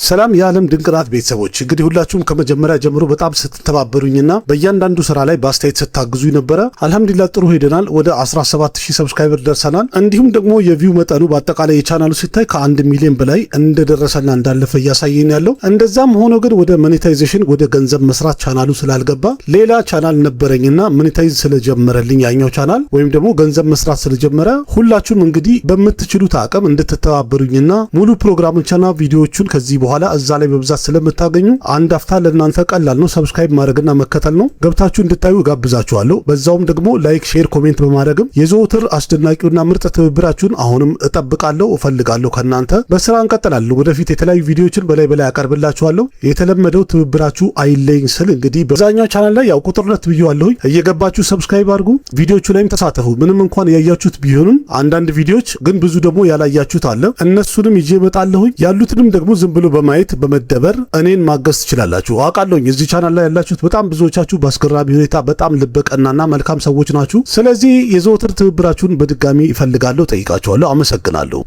ሰላም የዓለም ድንቅናት ቤተሰቦች እንግዲህ ሁላችሁም ከመጀመሪያ ጀምሮ በጣም ስትተባበሩኝና በእያንዳንዱ ስራ ላይ በአስተያየት ስታግዙኝ ነበረ። አልহামዱሊላህ ጥሩ ሄደናል። ወደ 17000 ሰብስክራይበር ደርሰናል። እንዲሁም ደግሞ የቪው መጠኑ በአጠቃላይ የቻናሉ ሲታይ ከ1 ሚሊዮን በላይ እንደደረሰና እንዳለፈ እያሳየን ያለው። እንደዛም ሆኖ ግን ወደ ሞኔታይዜሽን ወደ ገንዘብ መስራት ቻናሉ ስላልገባ ሌላ ቻናል ነበረኝና ሞኔታይዝ ስለጀመረልኝ ያኛው ቻናል ወይም ደግሞ ገንዘብ መስራት ስለጀመረ ሁላችሁም እንግዲህ በምትችሉት አቅም እንድትተባበሩኝና ሙሉ ፕሮግራሞችና ቪዲዮዎቹን ከዚህ በኋላ እዛ ላይ በብዛት ስለምታገኙ አንድ አፍታ ለእናንተ ቀላል ነው። ሰብስክራይብ ማድረግና መከተል ነው። ገብታችሁ እንድታዩ ጋብዛችኋለሁ። በዛውም ደግሞ ላይክ፣ ሼር፣ ኮሜንት በማድረግም የዘወትር አስደናቂውና ምርጥ ትብብራችሁን አሁንም እጠብቃለሁ እፈልጋለሁ ከናንተ። በስራ እንቀጥላለን። ወደፊት የተለያዩ ቪዲዮዎችን በላይ አቀርብላችኋለሁ። የተለመደው ትብብራችሁ አይለኝ ስል እንግዲህ በዛኛው ቻናል ላይ ያው ቁጥርነት ብየዋለሁ። እየገባችሁ ሰብስክራይብ አድርጉ። ቪዲዮቹ ላይም ተሳተፉ። ምንም እንኳን ያያችሁት ቢሆንም አንዳንድ ቪዲዮዎች ግን ብዙ ደግሞ ያላያችሁት አለ። እነሱንም ይዤ እመጣለሁ። ያሉትንም ደግሞ ዝም ብሎ በማየት በመደበር እኔን ማገዝ ትችላላችሁ። አውቃለሁኝ እዚህ ቻናል ላይ ያላችሁት በጣም ብዙዎቻችሁ በአስገራሚ ሁኔታ በጣም ልበቀናና መልካም ሰዎች ናችሁ። ስለዚህ የዘወትር ትብብራችሁን በድጋሚ እፈልጋለሁ፣ ጠይቃችኋለሁ። አመሰግናለሁ።